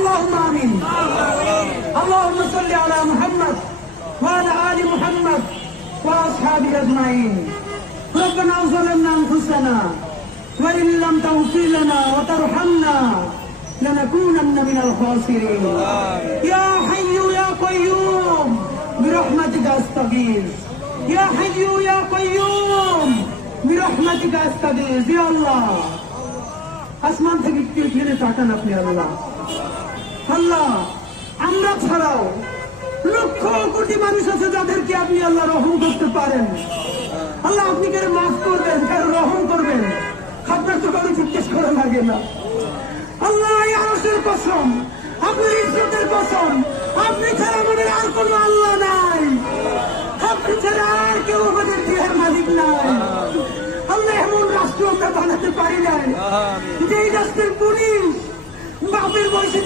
اللهم آمين. اللهم صل على محمد وعلى آل محمد وأصحابه أجمعين. ربنا ظلمنا أنفسنا وإن لم تغفر لنا وترحمنا لنكونن من الخاسرين. يا حي يا قيوم برحمتك أستغيث. يا حي يا قيوم برحمتك أستغيث. يا الله আসমান থেকে একটু ফিরে তাকান আপনি। আল্লাহ আল্লাহ আমরা ছাড়াও লক্ষ কোটি মানুষ আছে যাদেরকে আপনি আল্লাহ রহম করতে পারেন। আল্লাহ আপনি কারো মাফ করবেন, কারো রহম করবেন, আপনার তো কারো জিজ্ঞেস করা লাগে না। আল্লাহ এই আরশের কসম, আপনার ইজ্জতের কসম, আপনি ছাড়া আমাদের আর কোনো আল্লাহ নাই, আপনি ছাড়া আর কেউ আমাদের দেহের মালিক নাই। আল্লাহ এমন রাষ্ট্র আমরা বানাতে পারি নাই যেই রাষ্ট্রের পুলিশ বাপের বয়সে